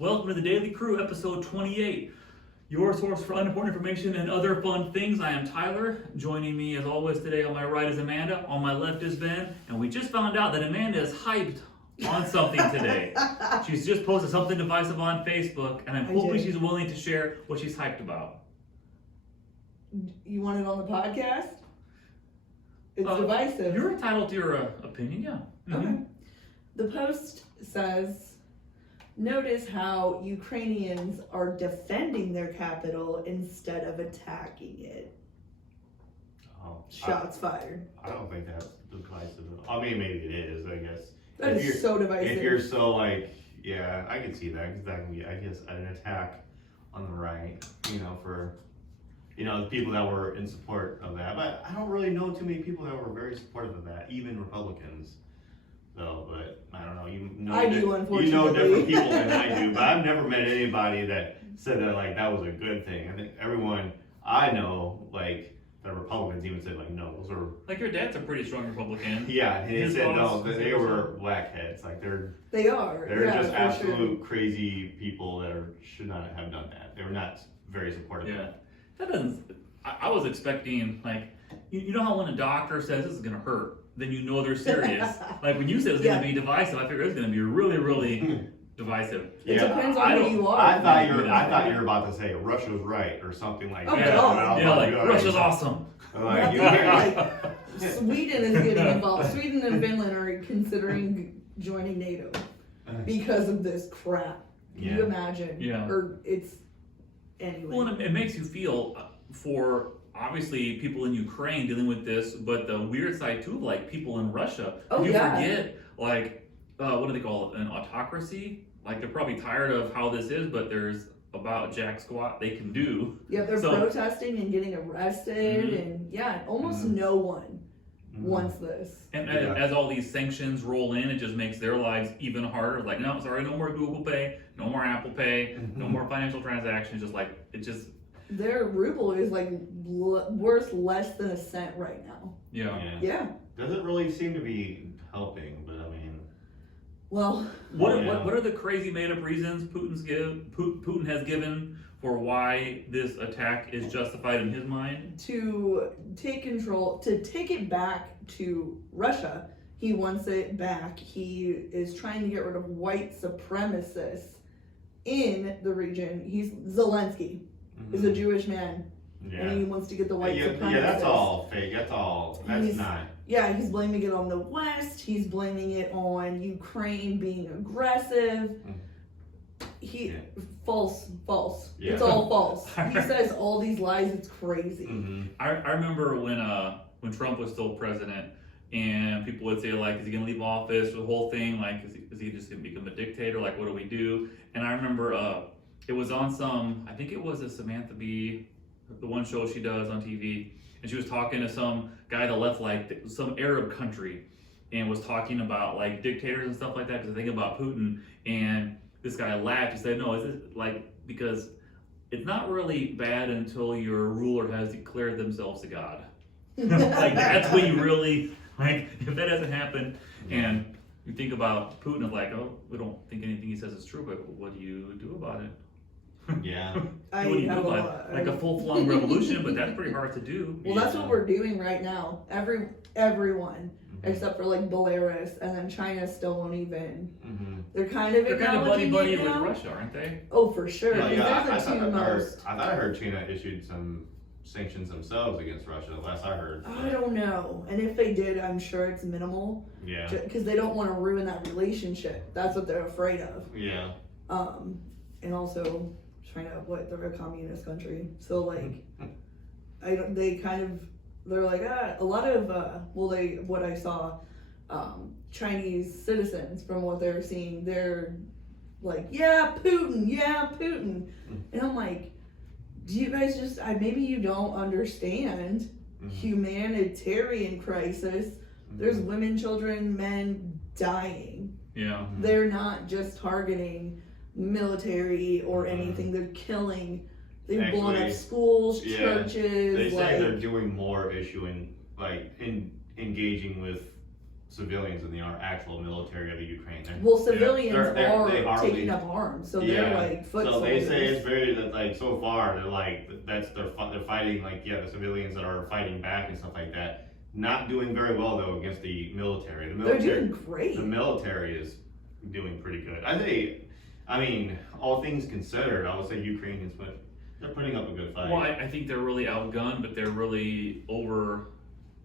Welcome to the Daily Crew, episode 28. Your source for unimportant information and other fun things. I am Tyler. Joining me as always today on my right is Amanda. On my left is Ben. And we just found out that Amanda is hyped on something today. She's just posted something divisive on Facebook, and I'm hoping she's willing to share what she's hyped about. You want it on the podcast? It's divisive. You're entitled to your opinion, yeah. Mm-hmm. Okay. The post says, notice how Ukrainians are defending their capital instead of attacking it. Oh, Shots fired. I don't think that's divisive. I mean, maybe it is, I guess. That is so divisive. If you're so yeah, I can see that, because that can be, I guess, an attack on the right, for, the people that were in support of that. But I don't really know too many people that were very supportive of that, even Republicans. So, but I don't know. I do, unfortunately. You know different people than I do, but I've never met anybody that said that that was a good thing. I think everyone I know, the Republicans even said no, those are your dad's a pretty strong Republican. Yeah, and he said no, they were They blackheads. They're just absolute crazy people that should not have done that. They were not very supportive of that. That doesn't. I was expecting you know how when a doctor says this is gonna hurt, then you know they're serious. When you said it was gonna be divisive, I figured it was gonna be really, really divisive. It depends on who you are. I thought you were about to say Russia was right or something like that. Russia's awesome. Sweden is getting involved. Sweden and Finland are considering joining NATO because of this crap. Can you imagine? Yeah. Anyway. Well, and it makes you feel for obviously people in Ukraine dealing with this, but the weird side too of people in Russia. You forget what do they call it? An autocracy? They're probably tired of how this is, but there's about jack squat they can do. Yeah, they're protesting and getting arrested, and almost no one wants this. And as all these sanctions roll in, it just makes their lives even harder. No, sorry, no more Google Pay, no more Apple Pay, no more financial transactions. Their ruble is worth less than a cent right now. Yeah. Doesn't really seem to be helping, but well, what are the crazy made up reasons Putin has given for why this attack is justified in his mind? To take control, to take it back to Russia. He wants it back. He is trying to get rid of white supremacists in the region. He's Zelensky. Is a Jewish man. Yeah. And he wants to get the white supremacists. Yeah, that's all fake. That's not. Yeah, he's blaming it on the West. He's blaming it on Ukraine being aggressive. False. Yeah. It's all false. He says all these lies. It's crazy. Mm-hmm. I remember when Trump was still president, and people would say is he gonna leave office? The whole thing is he just gonna become a dictator? What do we do? And I remember it was on I think it was a Samantha Bee, the one show she does on TV, and she was talking to some guy that left some Arab country and was talking about dictators and stuff like that, because thinking about Putin, and this guy laughed. He said, no, is it because it's not really bad until your ruler has declared themselves to God. That's when you really if that hasn't happened, and you think about Putin of we don't think anything he says is true, but what do you do about it? Yeah. What do you do about it? A full-flung revolution, but that's pretty hard to do. Well, that's what we're doing right now. Everyone, except for Belarus, and then China still won't even. They're kind of buddy with Russia, aren't they? Oh, for sure. Yeah, I thought I heard China issued some sanctions themselves against Russia. Last I heard. I don't know, and if they did, I'm sure it's minimal. Yeah. Because they don't want to ruin that relationship. That's what they're afraid of. Yeah. And also, China, they're a communist country, so they're a lot of what I saw, Chinese citizens, from what they're seeing, they're Putin, and I'm do you guys maybe you don't understand humanitarian crisis. There's women, children, men dying. Yeah. They're not just targeting military or anything. They're killing. They've blown up schools, churches. They say they're doing more issuing, engaging with civilians than they are actual military of the Ukraine. Well, civilians They are taking up arms, so they're like foot so soldiers. they say it's very that like so far they're like they're fighting like the civilians that are fighting back and stuff like that. Not doing very well though against the military. The military They're doing great. The military is doing pretty good. I mean, all things considered, I would say Ukrainians, but they're putting up a good fight. Well, I think they're really outgunned, but they're really over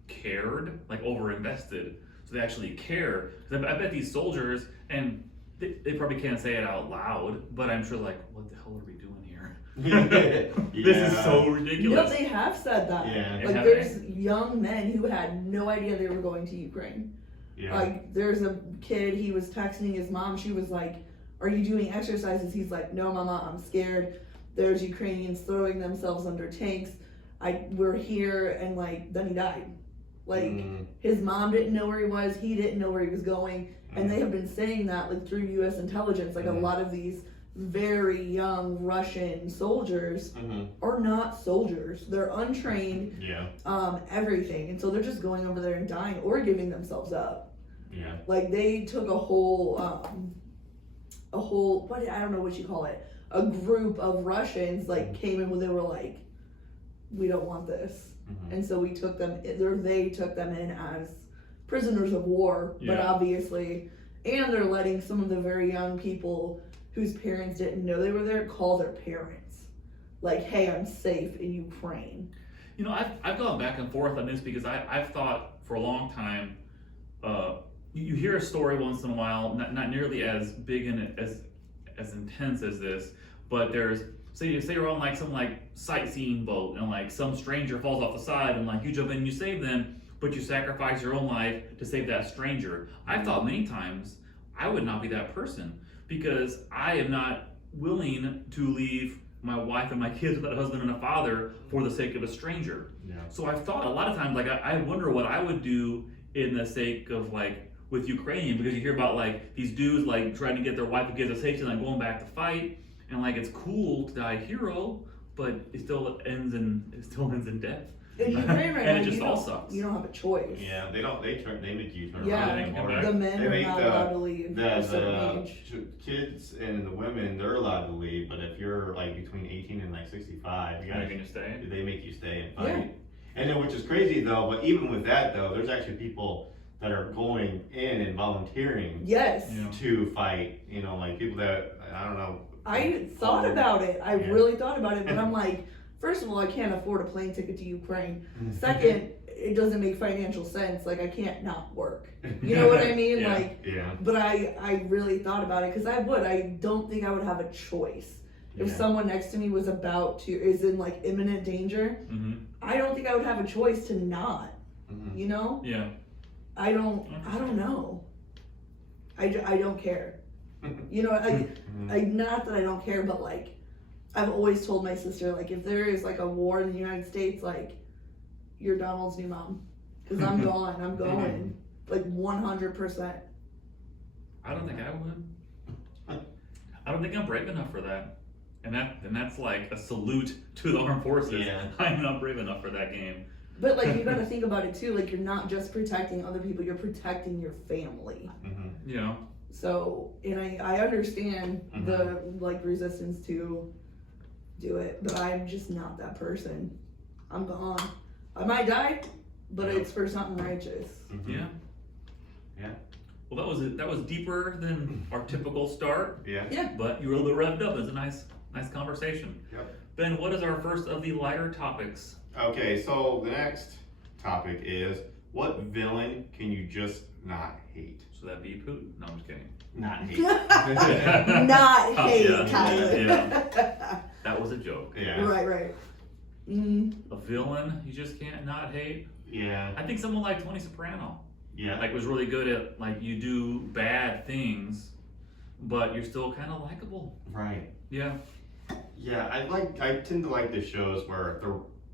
cared, like over invested. So they actually care. 'Cause I bet these soldiers, and they probably can't say it out loud, but I'm sure like, what the hell are we doing here? This is so ridiculous. No, they have said that. Yeah. Like Have there's young men who had no idea they were going to Ukraine. Yeah. Like there's a kid, he was texting his mom, she was like, are you doing exercises? He's like, no mama, I'm scared. There's Ukrainians throwing themselves under tanks. We're here, and like then he died. Like his mom didn't know where he was, he didn't know where he was going, and they have been saying that like through US intelligence, like a lot of these very young Russian soldiers are not soldiers. They're untrained, everything. And so they're just going over there and dying or giving themselves up. Yeah. Like they took a whole what, I don't know what you call it, a group of Russians like came in when they were like, we don't want this. And so they took them in as prisoners of war, but obviously, and they're letting some of the very young people whose parents didn't know they were there call their parents. Like, hey, I'm safe in Ukraine. You know, I've gone back and forth on this because I've thought for a long time, you hear a story once in a while, not nearly as big and as intense as this, but there's, say you're on like some like sightseeing boat and like some stranger falls off the side and like you jump in and you save them, but you sacrifice your own life to save that stranger. I've thought many times I would not be that person because I am not willing to leave my wife and my kids with a husband and a father for the sake of a stranger. Yeah. So I've thought a lot of times, like I wonder what I would do in the sake of like with Ukraine, because you hear about like these dudes like trying to get their wife and kids to safety and like going back to fight, and like it's cool to die a hero, but it still ends in death. In Ukraine right And now, it just all sucks. You don't have a choice. Yeah, they make you turn Yeah, around anymore. the men They are make not allowed to leave at a certain age. kids and the women, they're allowed to leave, but if you're like between 18 and like 65, you Are gotta you gonna stay? they make you stay and fight. Yeah. And then which is crazy though, but even with that though, there's actually people that are going in and volunteering Yes. Yeah. to fight, you know, like people that, I don't know. I thought about it. I Yeah. really thought about it, but I'm like, first of all, I can't afford a plane ticket to Ukraine. Second, it doesn't make financial sense. Like, I can't not work. You know what I mean? Yeah, Like, yeah. but I really thought about it because I don't think I would have a choice. If Yeah. someone next to me is in like imminent danger, I don't think I would have a choice to not, you know? Yeah. I don't know. I don't care. You know, I not that I don't care, but like, I've always told my sister, like, if there is like a war in the United States, like, you're Donald's new mom. Because I'm gone. I'm going. Like, 100%. I don't think I would. I don't think I'm brave enough for that. And that's like a salute to the armed forces. Yeah. I'm not brave enough for that game. But, like, you gotta think about it, too. Like, you're not just protecting other people, you're protecting your family. You know? So, and I understand the, like, resistance to do it, but I'm just not that person. I'm gone. I might die, but it's for something righteous. Yeah. Yeah. Well, that was deeper than our typical start. Yeah. But you were a little bit revved up. It was a nice conversation. Yep. Ben, what is our first of the lighter topics? Okay, so the next topic is, what villain can you just not hate? So that'd be Putin. No, I'm just kidding. Not hate. Not hate, yeah, Tyler. yeah. That was a joke. Yeah. Right. A villain you just can't not hate? Yeah. I think someone like Tony Soprano. Yeah. Like was really good at like you do bad things, but you're still kind of likable. Right. Yeah. Yeah, I tend to like the shows where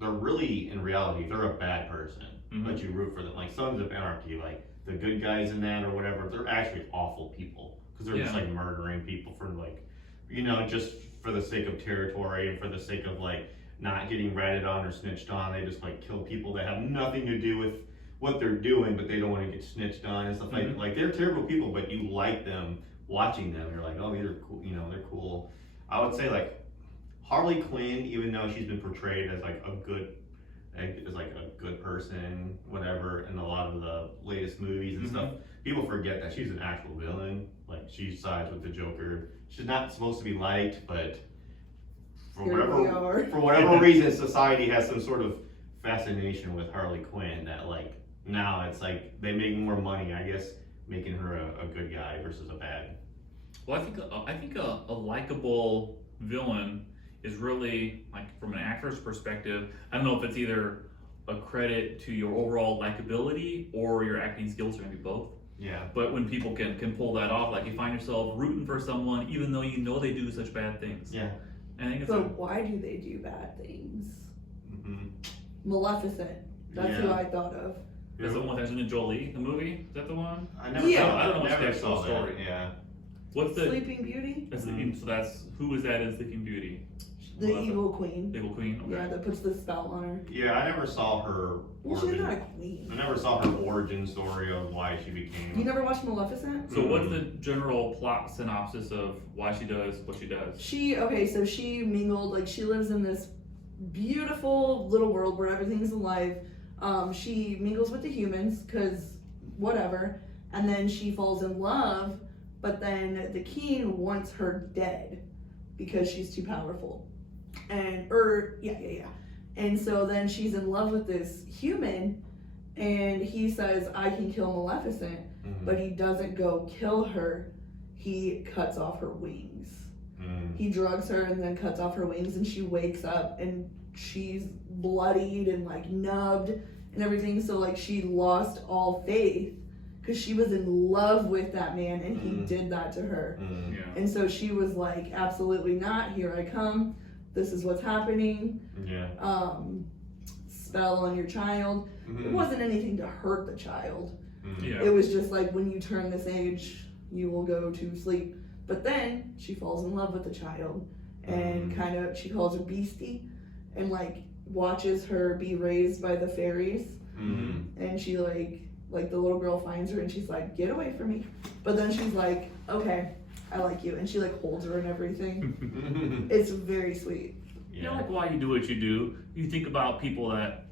they're really, in reality, they're a bad person, but you root for them. Like Sons of Anarchy, like the good guys in that or whatever, they're actually awful people because they're just like murdering people for like, you know, just for the sake of territory and for the sake of like not getting ratted on or snitched on. They just like kill people that have nothing to do what they're doing, but they don't want to get snitched on and stuff like they're terrible people, but you like them watching them. You're like, oh, these are cool, you know, they're cool. I would say like Harley Quinn, even though she's been portrayed as like a good person, whatever, in a lot of the latest movies and stuff, people forget that she's an actual villain. Like she sides with the Joker. She's not supposed to be liked, but for whatever reason, society has some sort of fascination with Harley Quinn that like now it's like they make more money, I guess, making her a good guy versus a bad. Well, I think a likable villain is really, like, from an actor's perspective, I don't know if it's either a credit to your overall likability or your acting skills, or maybe both. Yeah. But when people can pull that off, like you find yourself rooting for someone even though you know they do such bad things. Yeah. And I think it's But why do they do bad things? Mm-hmm. Maleficent. That's who I thought of. Is the one with Angelina Jolie, the movie? Is that the one? I never Yeah. I don't know what's the never actual saw story. that. Yeah. What's the? Sleeping Beauty? So that's who is that in Sleeping Beauty? The Maleficent. evil queen. The evil queen. Okay. Yeah, that puts the spell on her. Yeah, I never saw her. Well, she's not a queen. I never saw her origin story of why she became. You never watched Maleficent? So what's the general plot synopsis of why she does what she does? So she mingled, like she lives in this beautiful little world where everything's alive. She mingles with the humans, cause whatever, and then she falls in love, but then the king wants her dead because she's too powerful. And so then she's in love with this human, and he says, I can kill Maleficent, but he doesn't go kill her, he cuts off her wings. He drugs her and then cuts off her wings, and she wakes up and she's bloodied and like nubbed and everything. So like she lost all faith because she was in love with that man and he did that to her. Yeah. And so she was like, absolutely not, here I come, this is what's happening. Yeah. Spell on your child. It wasn't anything to hurt the child. Yeah. It was just like, when you turn this age, you will go to sleep. But then she falls in love with the child and she calls her Beastie and like watches her be raised by the fairies. And she like the little girl finds her and she's like, get away from me. But then she's like, okay, I like you. And she like holds her and everything. It's very sweet. You know, like why you do what you do. You think about people that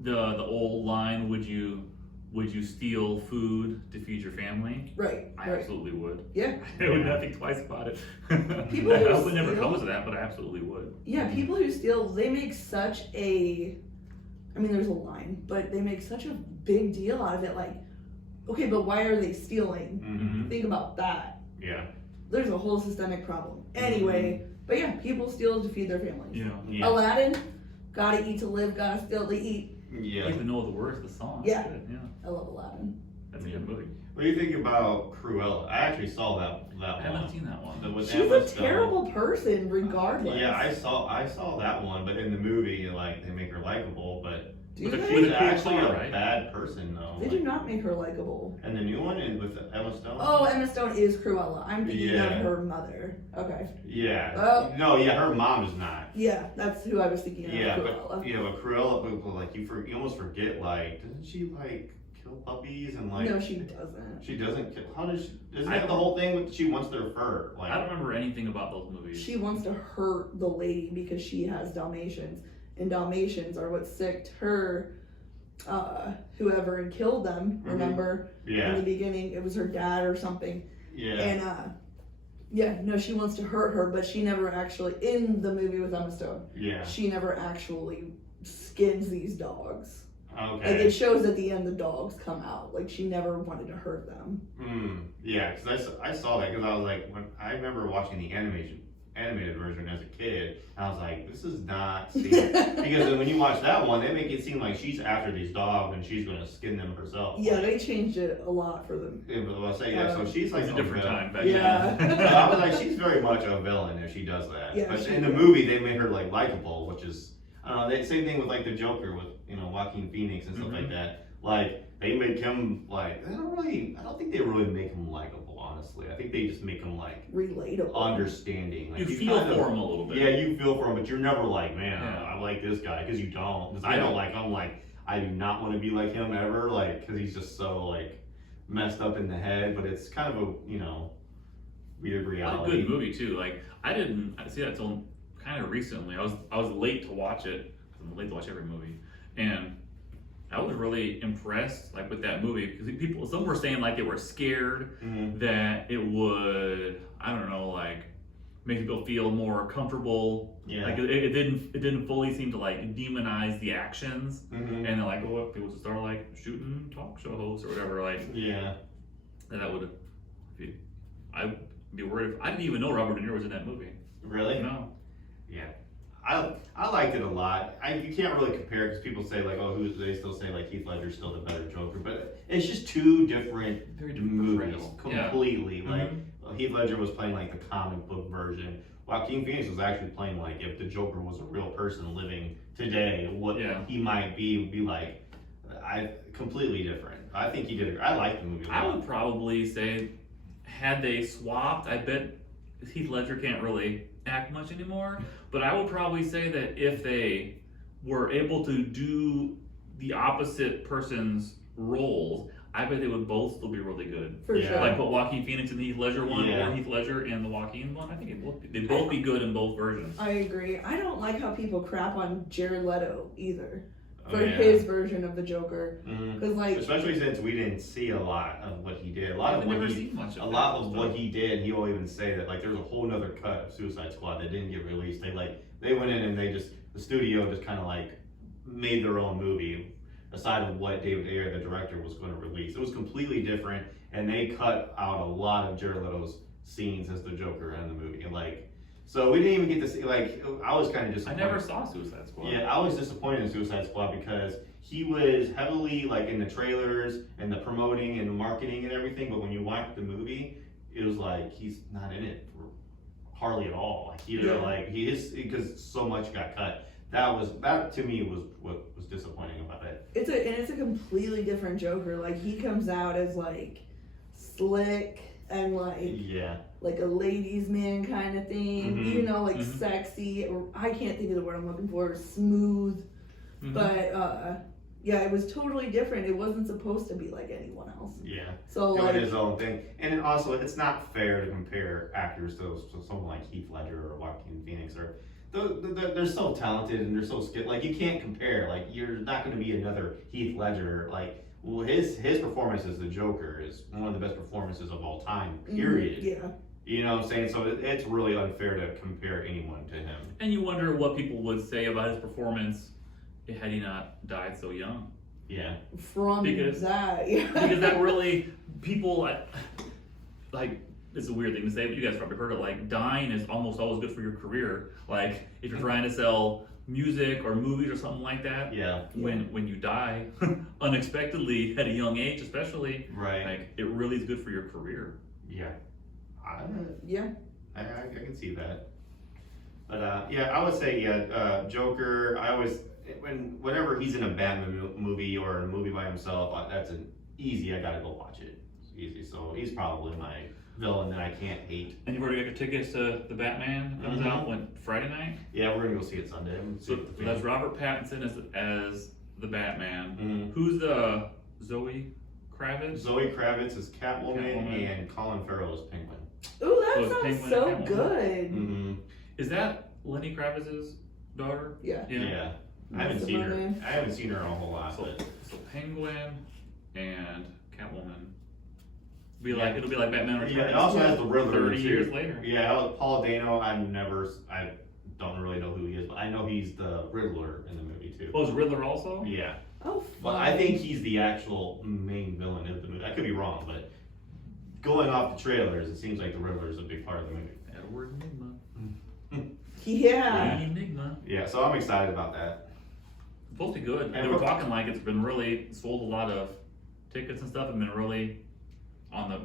the old line, would you steal food to feed your family? Right. I absolutely would. Yeah. I would not think twice about it. People I who would never steal- come to that, but I absolutely would. Yeah, people who steal, they make such a, I mean, there's a line, but they make such a big deal out of it. Like, okay, but why are they stealing? Think about that. Yeah. There's a whole systemic problem. Anyway, but yeah, people steal to feed their families. Yeah. Aladdin, gotta eat to live, gotta steal to eat. You Yeah. even know the words of the song. Yeah. That's good. Yeah. I love Aladdin. That's a good movie. What do you think about Cruella? I actually saw that I haven't one. seen that one. With She's Emma a Stone. terrible person, regardless. Yeah, I saw that one, but in the movie, like they make her likable, but Do But they? With she's a actually cool a star, right? bad person though. They do not make her likable. And the new one with Emma Stone. Oh, Emma Stone is Cruella. I'm thinking Yeah. of her mother. Okay. Yeah. Oh. No, yeah, her mom is not. Yeah, that's who I was thinking of. Yeah, Cruella. but Cruella, but like you almost forget, like, doesn't she like kill puppies and like? No, she doesn't. She doesn't kill. How does she? Isn't that the whole thing with she wants their fur? Like, I don't remember anything about those movies. She wants to hurt the lady because she has Dalmatians, and Dalmatians are what sicked her, whoever and killed them. Remember? In Yeah. the beginning, it was her dad or something. Yeah. And she wants to hurt her, but she never actually, in the movie with Emma Stone, Yeah. she never actually skins these dogs. Like, Okay. it shows at the end the dogs come out. Like, she never wanted to hurt them. Yeah, because I saw that because I was like, when I remember watching the animated version as a kid, and I was like, this is not safe. Because when you watch that one, they make it seem like she's after these dogs and she's going to skin them herself. Yeah, Like, they changed it a lot for them. yeah, but I'll say, yeah, so she's like It's a different time back Yeah. then. I was like, she's very much a villain if she does that. Yeah, but she in the is. movie, they made her like likable, which is, I don't know, same thing with like the Joker with Joaquin Phoenix and stuff like that. Like they make him like I don't think they really make him likable. Honestly, I think they just make him like Relatable. understanding. Like, You feel kind of- for him a little bit. Yeah, you feel for him, but you're never like, man, Yeah. I like this guy because you don't. Because I Yeah. don't like. I'm like, I do not want to be like him ever, like, because he's just so like messed up in the head. But it's kind of a weird It's a reality. good movie too. Like I didn't see that till kind of recently. I was late to watch it. I'm late to watch every movie, and I was really impressed like with that movie because some were saying like they were scared Mhm. that it would, I don't know, like make people feel more comfortable. Yeah. Like it didn't fully seem to like demonize the actions, Mhm. and then like people just start like shooting talk show hosts or whatever, like Yeah. that would be, I'd be worried if I didn't even know Robert De Niro was in that movie. Really? No. Yeah. I liked it a lot. You can't really compare because people say like, oh, they still say like Heath Ledger's still the better Joker, but it's just two different Very different movies portrayal. Yeah. completely. Like Mhm. Heath Ledger was playing like the comic book version. Joaquin Phoenix was actually playing like if the Joker was a real person living today, what Yeah. he might be would be like. Completely different. I think he did it. I like the movie a lot. I would probably say, had they swapped, I bet Heath Ledger can't really act much anymore. But I would probably say that if they were able to do the opposite person's roles, I bet they would both still be really good. For Yeah. sure. Like put Joaquin Phoenix in the Heath Ledger one, Yeah. or Heath Ledger in the Joaquin one. I think they'd both be good in both versions. I agree. I don't like how people crap on Jared Leto either Oh, for yeah. his version of the Joker. Mhm. Because like, Especially since we didn't see a lot of what he did. A lot I've of what never he seen much of a that lot of stuff. what he did, he'll even say that like there's a whole nother cut of Suicide Squad that didn't get released. They went in and the studio just kind of like made their own movie aside of what David Ayer, the director, was going to release. It was completely different, and they cut out a lot of Jared Leto's scenes as the Joker in the movie. And like, so we didn't even get to see. Like, I was kind of I disappointed. never saw Suicide Squad. Yeah, I was disappointed in Suicide Squad because he was heavily like in the trailers and the promoting and the marketing and everything, but when you watch the movie, it was like he's not in it for hardly at all. Like he Yeah. like he is because so much got cut. That to me was what was disappointing about it. it's a completely different Joker. Like he comes out as like slick and Yeah. like a ladies' man kind of thing, Mhm. you know, like Mhm. sexy, or I can't think of the word I'm looking for, smooth. Mhm. But yeah, it was totally different. It wasn't supposed to be like anyone else. Yeah. So Doing like, his own thing. And then also, it's not fair to compare actors to someone like Heath Ledger or Joaquin Phoenix. They're so talented and they're so skilled. Like, you can't compare. Like, you're not going to be another Heath Ledger. Like, well, his performance as the Joker is one of the best performances of all time, period. yeah, You know what I'm saying? So it's really unfair to compare anyone to him. And you wonder what people would say about his performance had he not died so young. Yeah. from Because- that, yeah. Because that really, people, like, it's a weird thing to say, but you guys probably heard it, like, dying is almost always good for your career. Like, if you're trying to sell music or movies or something like that, Yeah. when you die unexpectedly at a young age especially, Right. like, it really is good for your career. Yeah. Yeah. I can see that. But yeah, I would say Joker. I always whenever he's in a Batman movie or a movie by himself, that's an easy. I gotta go watch it. It's easy. So he's probably my villain that I can't hate. And you've already got your tickets to the Batman comes Mhm. out when Friday night. Yeah, we're gonna go see it Sunday. I'm gonna see So it with the that's family. Robert Pattinson as the Batman. Mhm. Who's the Zoe Kravitz? Zoe Kravitz is Catwoman, Catwoman. and Colin Farrell is Penguin. Ooh, that So it's sounds Penguin so and Catwoman. good. Mm-hmm. Is that Lenny Kravitz's daughter? Yeah. Yeah. I haven't That's seen about her. it. I haven't seen her a whole lot, So, but so Penguin and Catwoman. Yeah. It'll be like Batman Returns. yeah, it also has the Riddler 30 too. years later. Yeah, Paul Dano. I don't really know who he is, but I know he's the Riddler in the movie too. Oh, is Riddler also? Yeah, Oh, but fun. I think he's the actual main villain of the movie. I could be wrong, but going off the trailers, it seems like the Riddler is a big part of the movie. Edward Enigma. Yeah. Enigma. Yeah, so I'm excited about that. Supposed to be good. And They were we're- talking like it's been really sold a lot of tickets and stuff and been really on the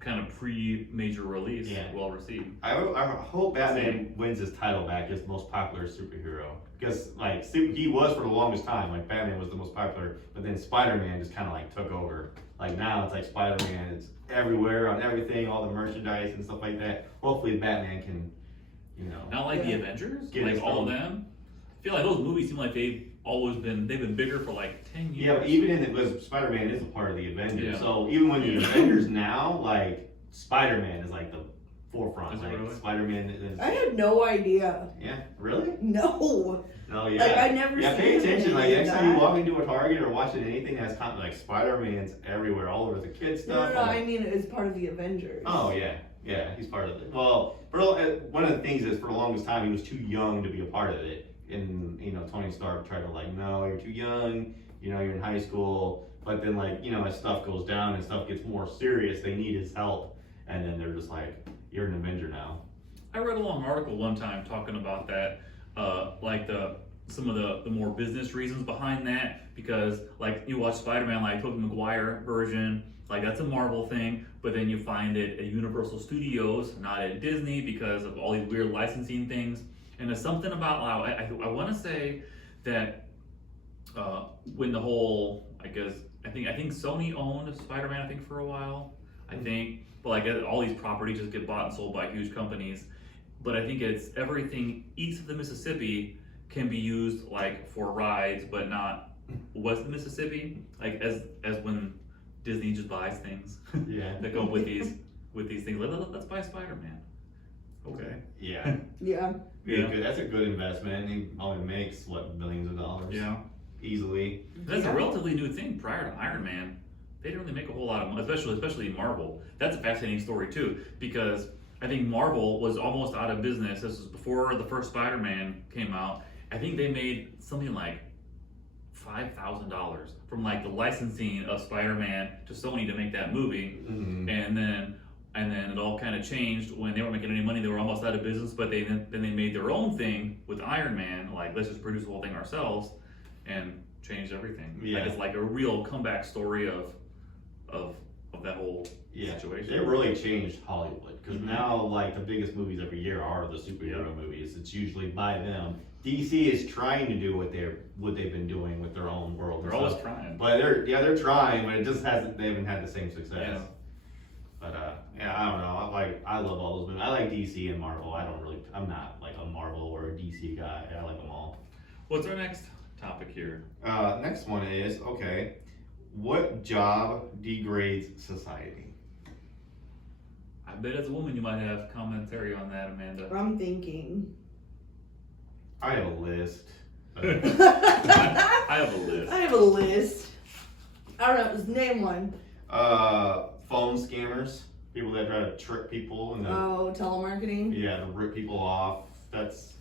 kind of pre-major release, Yeah. well received. I hope Batman wins his title back as most popular superhero because like he was for the longest time. Like Batman was the most popular, but then Spider-Man just kind of like took over. Like now it's like Spider-Man is everywhere on everything, all the merchandise and stuff like that. Hopefully Batman can, Not like the Yeah. Avengers, Get like his all of own. them. feel like those movies seem like they've been bigger for like 10 Yeah, years. but even in because Spider-Man is a part of the Avengers, Yeah. so even when the Avengers now, like Spider-Man is like the forefront. Is it Like really? Spider-Man is. I had no idea. Yeah, really? No. No, yeah. Like, I never Yeah, seen pay attention. Like any of next time you that. walk into a Target or watching anything that's kind of like Spider-Man's everywhere, all over the kids No, stuff. no, like- I mean as part of the Avengers. Oh yeah, he's part of it. Well, one of the things is for the longest time he was too young to be a part of it, and Tony Stark tried to like, no, you're too young. You're in high school. But then like as stuff goes down and stuff gets more serious, they need his help, and then they're just like, you're an Avenger now. I read a long article one time talking about that, like some of the more business reasons behind that, because like you watch Spider-Man, like Tobey Maguire version, like that's a Marvel thing, but then you find it at Universal Studios, not at Disney, because of all these weird licensing things. And there's something about I want to say that when the whole I think Sony owned Spider-Man, I think for a while, I think, but like all these properties just get bought and sold by huge companies. But I think it's everything east of the Mississippi can be used like for rides, but not west of the Mississippi. Like as when Disney just buys things Yeah. that go with these things. Let's buy Spider-Man. Okay. Yeah. Yeah. Yeah. Good. That's a good investment. He only makes millions of dollars. Yeah. Easily. That's Yeah. a relatively new thing. Prior to Iron Man, they didn't really make a whole lot of money, especially Marvel. That's a fascinating story too, because I think Marvel was almost out of business. This was before the first Spider-Man came out. I think they made something like $5,000 from like the licensing of Spider-Man to Sony to make that movie, Mm-hmm. and then it all kind of changed when they weren't making any money. They were almost out of business, but then they made their own thing with Iron Man. Like, let's just produce the whole thing ourselves, and changed everything. Yeah. Like, it's like a real comeback story of that whole situation. It really changed Hollywood because Mhm. now like the biggest movies every year are the superhero movies. It's usually by them. DC is trying to do what they've been doing with their own world. They're and always stuff. trying. But they're trying, but it just hasn't. They haven't had the same success. Yeah. But I don't know. I love all those movies. I like DC and Marvel. I'm not like a Marvel or a DC guy. I like them all. What's our next topic here? Next one is okay. What job degrades society? I bet as a woman you might have commentary on that, Amanda. I'm thinking. I have a list. I have a list. I have a list. I don't know, just name one. Phone scammers, people that try to trick people and Oh, telemarketing. to rip people off. That's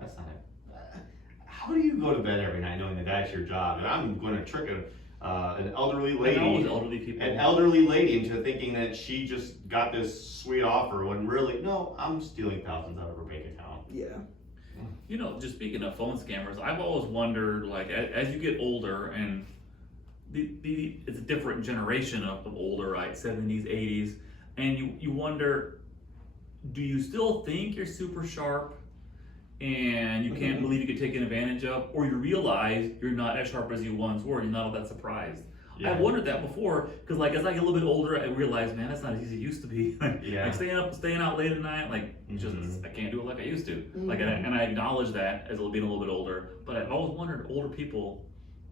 not it. How do you go to bed every night knowing that that's your job? And I'm going to trick an elderly Like all lady, those elderly people. into thinking that she just got this sweet offer when really, no, I'm stealing thousands out of her bank account. Yeah. Just speaking of phone scammers, I've always wondered, like, as you get older, and it's a different generation of older, right? 70s, 80s, and you wonder, do you still think you're super sharp and you can't believe you get taken advantage of, or you realize you're not as sharp as you once were, you're not all that surprised? Yeah. I've wondered that before, because like as I get a little bit older, I realize, man, that's not as easy as it used to be. Yeah. Like staying out late at night, like just Mhm. I can't do it like I used to. Like, Mhm. and I acknowledge that as being a little bit older. But I've always wondered, older people,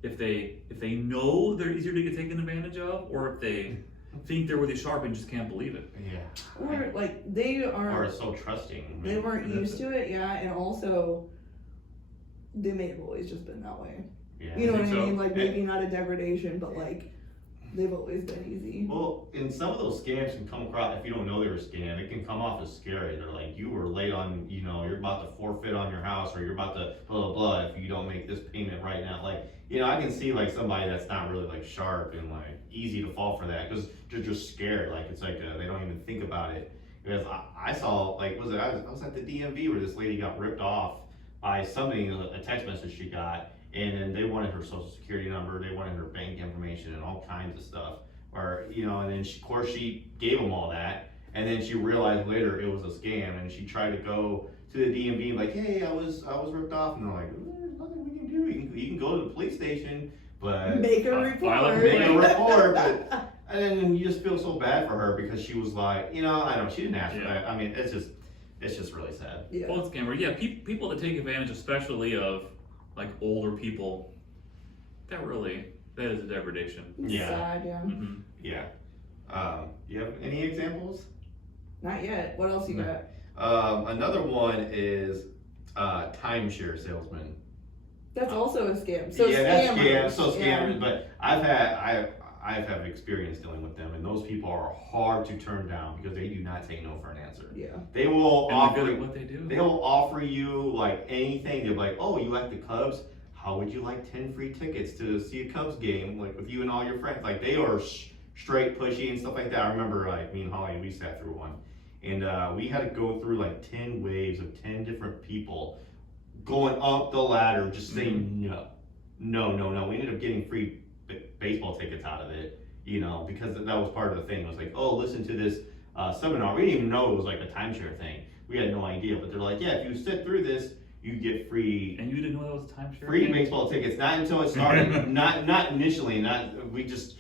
if they know they're easier to get taken advantage of, or if they think they're really sharp and just can't believe it. Yeah. Or like they Or aren't. so trusting. They weren't used to it. Yeah, and also they may have always just been that way. Yeah. You know what I think so. mean? Like maybe not a degradation, but like they've always been easy. Well, and some of those scams can come across, if you don't know they were a scam, it can come off as scary. They're like, you were late on, you're about to forfeit on your house, or you're about to blah, blah, blah, if you don't make this payment right now. Like, I can see like somebody that's not really like sharp and like easy to fall for that, because they're just scared. Like, it's like they don't even think about it. Because I saw, like, I was at the DMV where this lady got ripped off by somebody, a text message she got. And then they wanted her social security number, they wanted her bank information and all kinds of stuff. Or, and then of course she gave them all that. And then she realized later it was a scam, and she tried to go to the DMV and like, hey, I was ripped off. And they're like, there's nothing we can do. You can go to the police station, but Make a file a report. make a report. And then you just feel so bad for her because she was like, I don't know, she didn't ask for Yeah. that. I mean, it's just, it's just really sad. Yeah. Phone scammer, yeah, people that take advantage, especially of like older people, that is a degradation. It's Yeah. sad, yeah. Mm-hmm. Yeah. You have any examples? Not yet. What else you No. got? Another one is timeshare salesman. That's also a scam. So yeah, that's scammers. scam. So Yeah. scammers, but I've had experience dealing with them, and those people are hard to turn down because they do not say no for an answer. Yeah. They will And they're offer. good at what they do. They will offer you like anything. They'll be like, "Oh, you like the Cubs? How would you like 10 free tickets to see a Cubs game, like with you and all your friends?" Like they are straight pushy and stuff like that. I remember like me and Holly, we sat through one, and we had to go through like 10 waves of 10 different people going up the ladder, just saying no. We ended up getting free baseball tickets out of it, you know, because that was part of the thing. It was like, oh, listen to this seminar. We didn't even know it was like a timeshare thing. We had no idea, but they're like, yeah, if you sit through this, you get free. And you didn't know that was a timeshare? Free baseball tickets. Not until it started. not initially. We just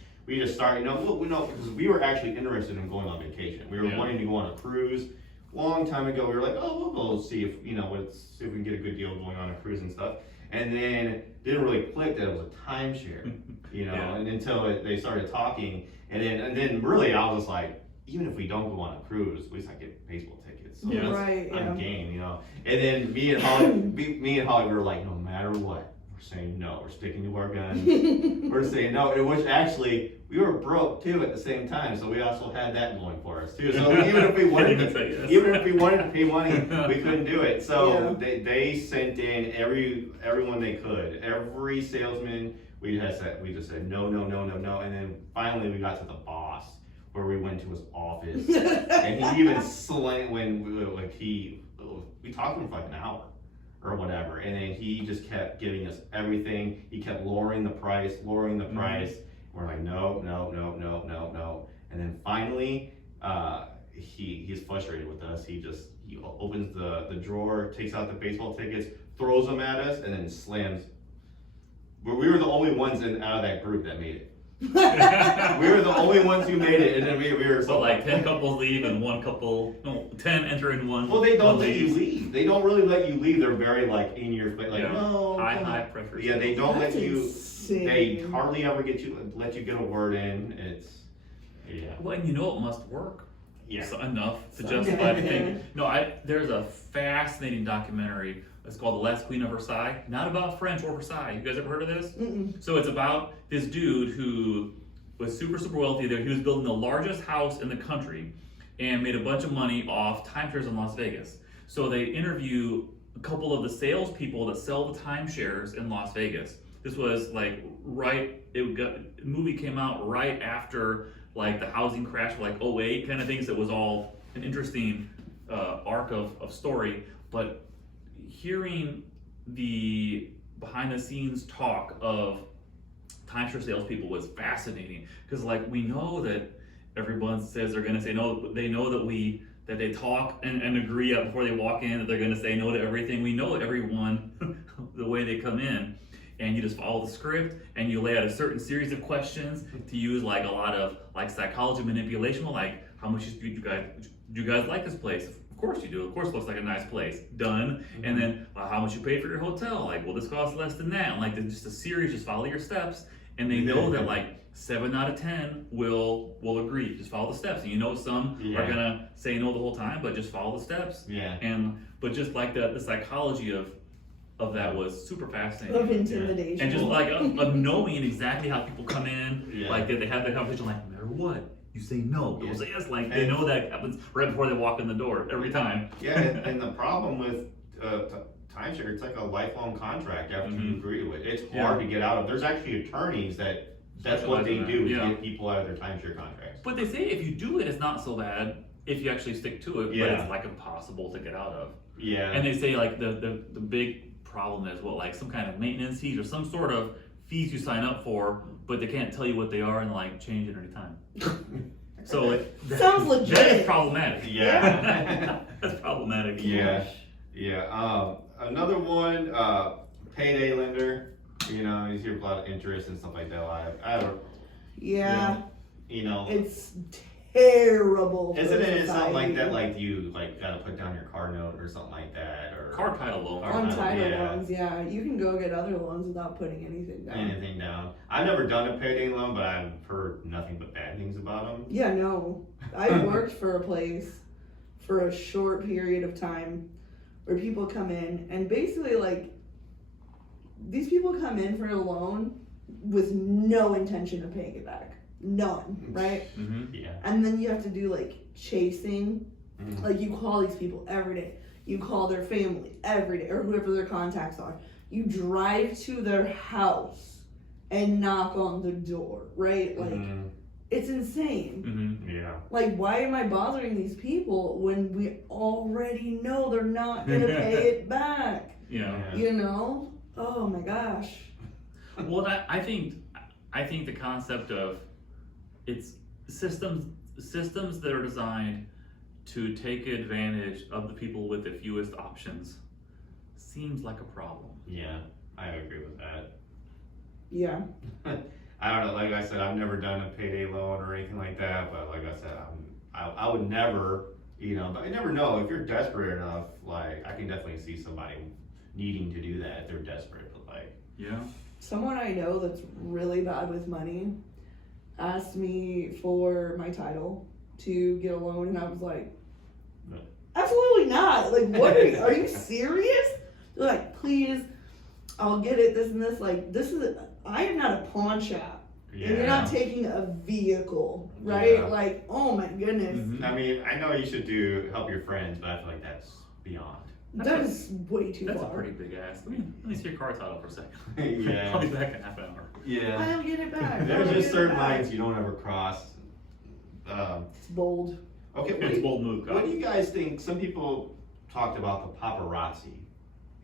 started. You know, because we were actually interested in going on vacation. We were wanting to go on a cruise. Long time ago, we were like, oh, we'll go see if see if we can get a good deal going on a cruise and stuff. And then didn't really click that it was a timeshare, Yeah. and until they started talking, and then really I was just like, even if we don't go on a cruise, at least I get baseball tickets. So Yeah. Right. I'm Yeah. game, And then me and Holly were like, no matter what, we're saying no. We're sticking to our guns. We're saying no. And which actually we were broke too at the same time, so we also had that going for us too. So even if we wanted Couldn't even say yes. to pay money, we couldn't do it. So Yeah. they sent in everyone they could. Every salesman we just said no, and then finally we got to the boss where we went to his office and he even slammed when we talked to him for like an hour or whatever, and then he just kept giving us everything. He kept lowering the price. We're like, no. And then finally, he's frustrated with us. He opens the drawer, takes out the baseball tickets, throws them at us, and then slams. We were the only ones out of that group that made it. We were the only ones who made it, and then we were So like 10 couples leave and 10 enter and one. Well, they don't one let you leaves. leave. They don't really let you leave. They're very like in your face, like Yeah. no. come on." High pressure. Yeah, they don't That's let you. insane. They hardly ever let you get a word in. Yeah. Well, and it must work. Yeah. So enough to Someday. justify everything. No, there's a fascinating documentary. It's called The Last Queen of Versailles. Not about French or Versailles. You guys ever heard of this? Mm-mm. So it's about this dude who was super wealthy. He was building the largest house in the country and made a bunch of money off timeshares in Las Vegas. So they interview a couple of the salespeople that sell the timeshares in Las Vegas. This was like the movie came out right after like the housing crash, like 08 kind of things. It was all an interesting arc of story, but hearing the behind the scenes talk of timeshare salespeople was fascinating, because like we know that everyone says they're going to say no. They know that they talk and agree before they walk in that they're going to say no to everything. We know everyone the way they come in, and you just follow the script and you lay out a certain series of questions to use like a lot of like psychology manipulation, like how much do you guys like this place? Of course you do. Of course it looks like a nice place. Done. Mm-hmm. And then how much you paid for your hotel? Like, well, this costs less than that. And like just a series, just follow your steps. And they know that like 7 out of 10 will agree. Just follow the steps. And some are gonna say no the whole time, but just follow the steps. Yeah. But just like the psychology of that was super fascinating. Of intimidation. And just like of knowing exactly how people come in, like they have that conversation, like no matter what, you say no, they'll say yes. Like they know that happens right before they walk in the door every time. Yeah, and the problem with timeshare, it's like a lifelong contract after you agree to it. It's hard to get out of. There's actually attorneys that's what they do, is get people out of their timeshare contracts. But they say if you do it, it's not so bad if you actually stick to it, but it's like impossible to get out of. Yeah. And they say like the big problem is like some kind of maintenance fees or some sort of fees you sign up for, but they can't tell you what they are and like change it any time. So sounds legit. That is problematic. Yeah. That's problematic. Yeah. Another one, payday lender. You hear a lot of interest and stuff like that. Yeah. It's terrible. Isn't for it something like society. that? Like you like gotta put down your car note or something like that, or Car title loan. Car On title, title yeah. loans, yeah, you can go get other loans without putting anything down. anything down. I've never done a payday loan, but I've heard nothing but bad things about them. Yeah, no. I worked for a place for a short period of time where people come in and basically like these people come in for a loan with no intention of paying it back. None, right? Mm-hmm. Yeah. And then you have to do like chasing. Mhm. Like you call these people every day. You call their family every day or whoever their contacts are. You drive to their house and knock on the door, right? Like Mhm. it's insane. Mm-hmm. Yeah. Like, why am I bothering these people when we already know they're not gonna pay it back? Yeah. You know? Oh my gosh. Well, I think the concept of it's systems that are designed to take advantage of the people with the fewest options seems like a problem. Yeah. I agree with that. Yeah. I don't know. Like I said, I've never done a payday loan or anything like that. But like I said, I would never. But I never know if you're desperate enough. Like I can definitely see somebody needing to do that if they're desperate. But like. Yeah. Someone I know that's really bad with money asked me for my title to get a loan, and I was like, No. absolutely not. Like, what are you serious? They're like, please, I'll get it, this and this. Like, I am not a pawn shop. And you're not taking a vehicle, right? Yeah. Like, oh my goodness. Mhm. I mean, I know you should help your friends, but I feel like that's beyond. That is way too That's a far. pretty big ass. Let me see your car title for a second. Yeah. I'll be back in half an hour. Yeah. I'll get it back. There's I'll just get it certain back. lines you don't ever cross. It's bold. Okay, It's a bold move, what guys. do you guys think? Some people talked about the paparazzi.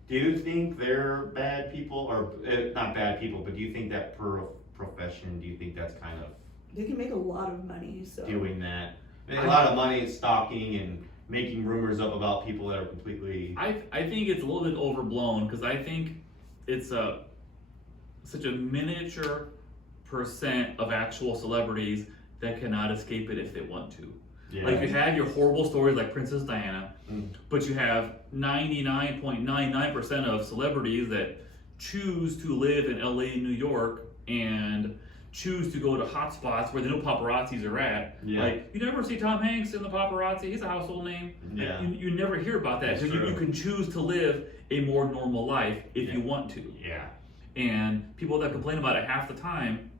Do you think they're bad people, or not bad people, but do you think that profession, do you think that's kind of They can make a lot of money, so. doing that? A lot of money in stalking and making rumors up about people that are completely. I think it's a little bit overblown because I think it's such a miniature percent of actual celebrities that cannot escape it if they want to. Yeah. Like you have your horrible stories like Princess Diana, Mm. but you have 99.99% of celebrities that choose to live in LA and New York and choose to go to hot spots where they know paparazzis are at. Yeah. Like you never see Tom Hanks in the paparazzi, he's a household name. Yeah. You never hear about that. That's So you true. can choose to live a more normal life if you want to. Yeah. And people that complain about it half the time,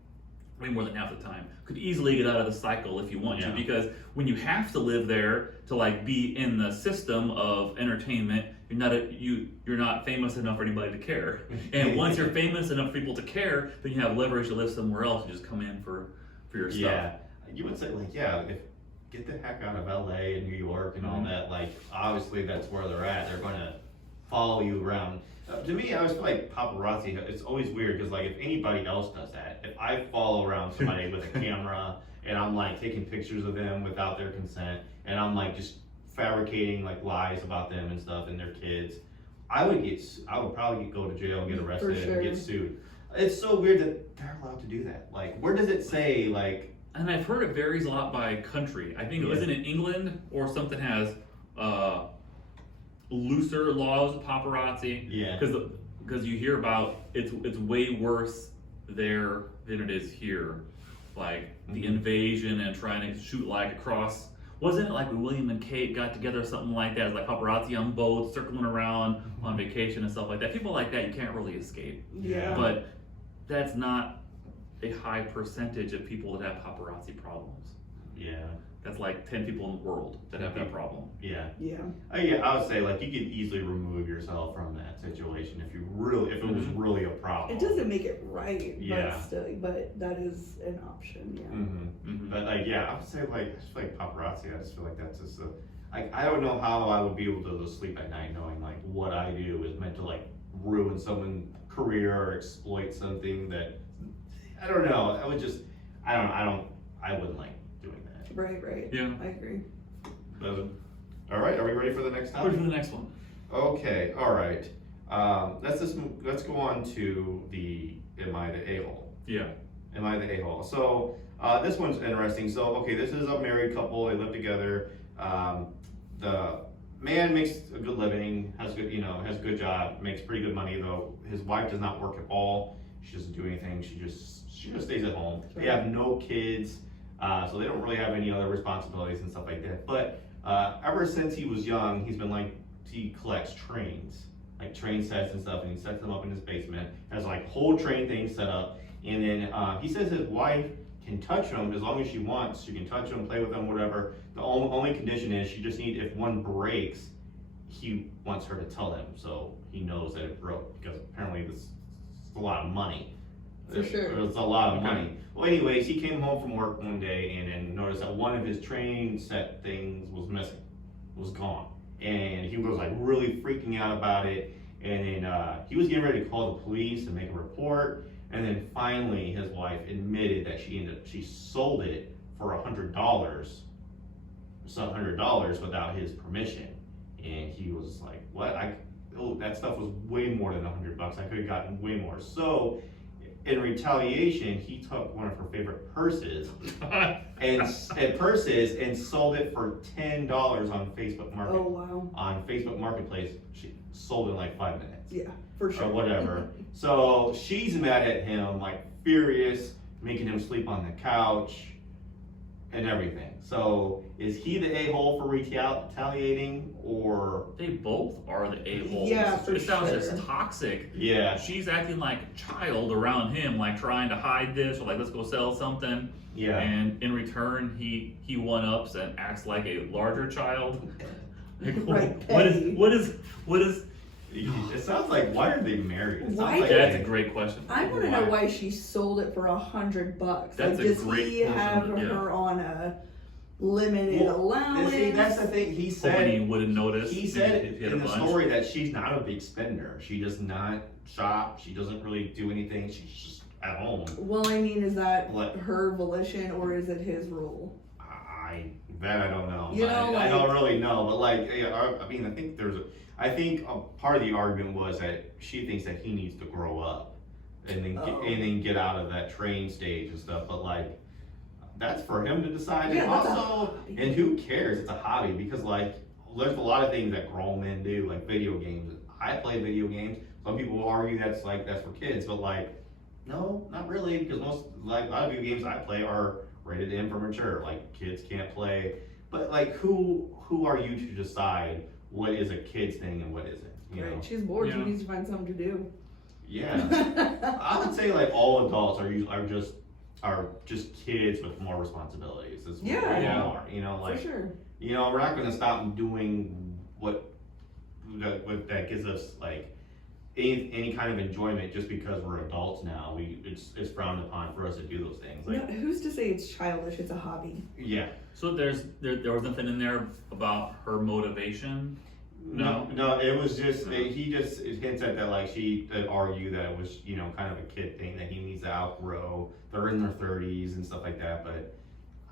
way more than half the time, could easily get out of the cycle if you want Yeah. to. Because when you have to live there to like be in the system of entertainment, you're not famous enough for anybody to care. And once you're famous enough for people to care, then you have leverage to live somewhere else. You just come in for your stuff. Yeah. You would say like, get the heck out of LA and New York and all Mhm. that. Like, obviously that's where they're at. They're gonna follow you around. To me, I always feel like paparazzi. It's always weird because like if anybody else does that, if I follow around somebody with a camera and I'm like taking pictures of them without their consent, and I'm like just fabricating like lies about them and stuff and their kids, I would probably go to jail and get arrested sure. and get sued. It's so weird that they're allowed to do that. Like, where does it say like? And I've heard it varies a lot by country. I think it was in England or something has looser laws of paparazzi. Yeah. Because you hear about it's way worse there than it is here. Like the Mhm. invasion and trying to shoot like across. Wasn't it like when William and Kate got together or something like that? It was like paparazzi on boats circling around on vacation and stuff like that. People like that you can't really escape. Yeah. But that's not a high percentage of people that have paparazzi problems. Yeah. That's like 10 people in the world that have that problem. Yeah. Yeah. I would say like you could easily remove yourself from that situation if it was really a problem. It doesn't make it right, Yeah. but that is an option, yeah. Mm-hmm. Mhm. But like I would say like I just feel like paparazzi. I just feel like that's just I don't know how I would be able to sleep at night knowing like what I do is meant to like ruin someone's career or exploit something that I don't know. I wouldn't like doing that. Right. Yeah. I agree. All right, are we ready for the next Where's topic? the next one? Okay, all right. Let's go on to the am I the a-hole? Yeah. Am I the a-hole? So This one's interesting. So, okay, this is a married couple. They live together. The man makes a good living, has a good job, makes pretty good money though. His wife does not work at all. She doesn't do anything. She just stays at home. They have no kids, so they don't really have any other responsibilities and stuff like that. But ever since he was young, he collects trains, like train sets and stuff, and he sets them up in his basement. Has like whole train things set up, and then he says his wife can touch them as long as she wants. She can touch them, play with them, whatever. The only condition is she just if one breaks, he wants her to tell him so he knows that it broke, because apparently this is a lot of money. For sure. It's a lot of money. Well, anyways, he came home from work one day and noticed that one of his train set things was missing, was gone. And he was like really freaking out about it. And then he was getting ready to call the police and make a report. And then finally, his wife admitted that she sold it for $100 without his permission. And he was like, "What? That stuff was way more than $100. I could have gotten way more." So, in retaliation, he took one of her favorite purses and sold it for $10 on Facebook Market. Oh wow. On Facebook Marketplace, she sold it in like 5 minutes. Yeah, for sure. Or whatever. So she's mad at him, like furious, making him sleep on the couch and everything. So is he the a-hole for retaliating, or? They both are the a-holes. Yeah, for It sounds sure. just toxic. Yeah. She's acting like a child around him, like trying to hide this, or like, let's go sell something. Yeah. And in return, he one-ups and acts like a larger child. Like, Right, what is? It sounds like, why are they married? It sounds Why? like That's a great question. I want to know why she sold it for $100. That's like, a does great he have question, her on a limited allowance? See, that's the thing. He Hoping he said. wouldn't notice. He if said he had a in the bunch. story that she's not a big spender. She does not shop. She doesn't really do anything. She's just at home. Well, I mean, is that What? her volition or is it his rule? I don't know. You know, I don't like- really know, but like, yeah, I mean, I think a part of the argument was that she thinks that he needs to grow up and then Oh. get out of that train stage and stuff. But like, that's for him to decide. Yeah, And that's a also, hobby. and who cares? It's a hobby, because like, there's a lot of things that grown men do, like video games. I play video games. Some people will argue that's for kids, but like, no, not really, because a lot of video games I play are rated M for mature. Like, kids can't play. But like, who are you to decide what is a kid's thing and what isn't? You know? Right, she's bored. Yeah. She needs to find something to do. Yeah. I would say like all adults are just kids with more responsibilities. Is what Yeah. we Yeah. all are. You know, like, For sure. we're not going to stop doing what that gives us like any kind of enjoyment just because we're adults now. It's frowned upon for us to do those things. Like, No, who's to say it's childish? It's a hobby. yeah. So there was nothing in there about her motivation. No, it was just he just hints at that, like, she did argue that it was kind of a kid thing that he needs to outgrow. They're in their 30s and stuff like that, but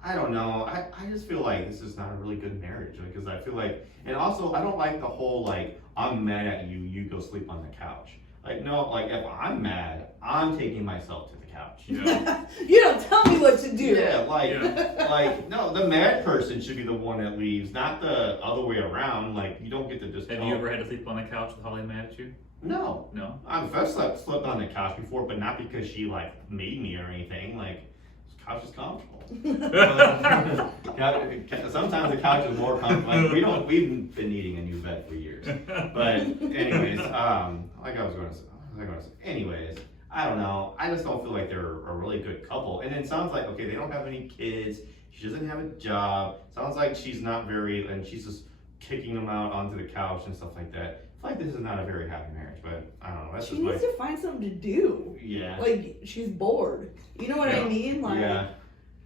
I don't know. I just feel like this is not a really good marriage, because I feel like, and also I don't like the whole like, I'm mad at you, you go sleep on the couch. Like, no, like, if I'm mad, I'm taking myself to the couch. Yeah. You don't tell me what to do. Yeah, like, Yeah. like, no, the mad person should be the one that leaves, not the other way around. Like, you don't get to just Have tell. you ever had to sleep on the couch with Holly mad at you? No. No. I've slept on the couch before, but not because she like made me or anything. Like, this couch is comfortable. Sometimes the couch is more comfortable. Like, we've been needing a new bed for years. But anyways, anyways, I don't know. I just don't feel like they're a really good couple. And it sounds like, okay, they don't have any kids. She doesn't have a job. Sounds like she's not and she's just kicking them out onto the couch and stuff like that. I feel like this is not a very happy marriage, but I don't know. That's She just needs to find something to do. yeah. Like, she's bored. You know what I Yeah. mean? Like, Yeah.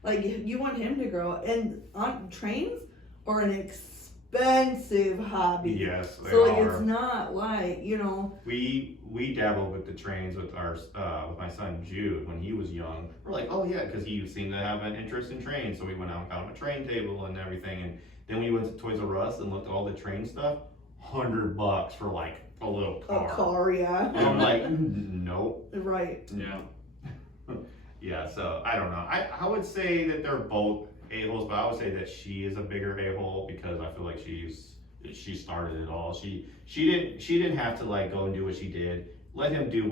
like you want him to grow. And on trains are an expensive hobby. Yes, they So like, are. it's not like, We dabbled with the trains with with my son Jude when he was young. We're like, oh yeah, because he seemed to have an interest in trains, so we went out and got him a train table and everything. And then we went to Toys R Us and looked at all the train stuff. $100 for like a little car. a car, yeah. And I'm like, nope. Right. Yeah. Yeah, so I don't know. I would say that they're both a-holes, but I would say that she is a bigger a-hole because I feel like she started it all. She didn't have to like go and do what she did. Let him do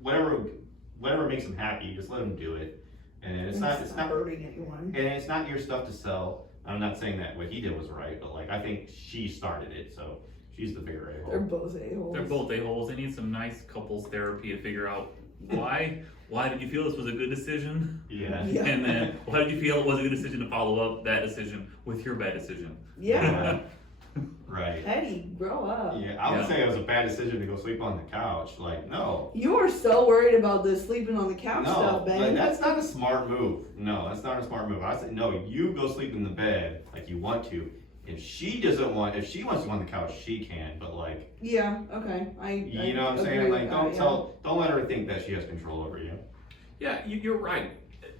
whatever makes him happy. Just let him do it. And it's not hurting anyone. and it's not your stuff to sell. I'm not saying that what he did was right, but like I think she started it, so she's the bigger They're a-hole. both a-holes. They're both a-holes. They need some nice couples therapy to figure out why did you feel this was a good decision? Yeah. Yeah. And then why did you feel it was a good decision to follow up that decision with your bad decision? Yeah. Right. Eddie, grow up. Yeah, I would Yeah. say it was a bad decision to go sleep on the couch. Like, no. You were so worried about this sleeping on the couch No, stuff, like, Ben. that's not a smart move. No, that's not a smart move. I said, no, you go sleep in the bed like you want to. If she wants to go on the couch, she can, but like, Yeah, okay. you know what I'm saying? agree Like, with don't that, don't let her think that she has control over you. Yeah, you're right.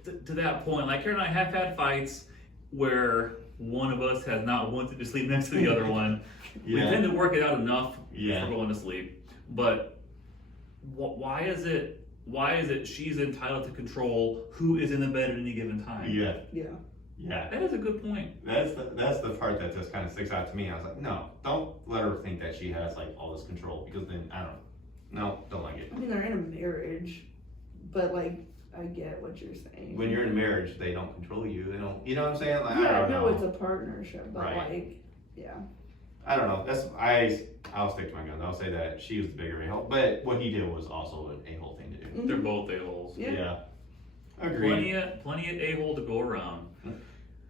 To that point, like Karen and I have had fights where one of us has not wanted to sleep next to the other one. We tend to work it out enough Yeah. for going to sleep. But why is it she's entitled to control who is in the bed at any given time? Yeah. Yeah. Yeah. That is a good point. That's the part that just kind of sticks out to me. I was like, no, don't let her think that she has like all this control because then I don't like it. I mean, they're in a marriage, but like, I get what you're saying. When you're in a marriage, they don't control you. They don't, you know what I'm saying? Like, Yeah, I I don't know know. it's a partnership, but Right. like, yeah. I don't know. I'll stick to my guns. I'll say that she was the bigger a-hole, but what he did was also an a-hole thing to do. They're both a-holes. Yeah. Agreed. Plenty of a-hole to go around.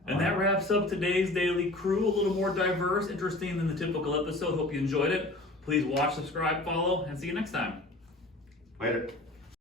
And All that right. wraps up today's Daily Crew. A little more diverse, interesting than the typical episode. Hope you enjoyed it. Please watch, subscribe, follow, and see you next time. Later.